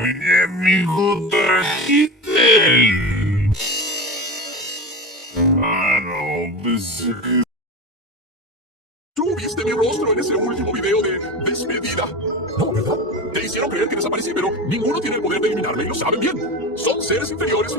Mi amigo Trajitel. Mano, pensé que... Tú viste mi rostro en ese último video de despedida. No, ¿verdad? Te hicieron creer que desaparecí, pero ninguno tiene el poder de eliminarme y lo saben bien. Son seres inferiores.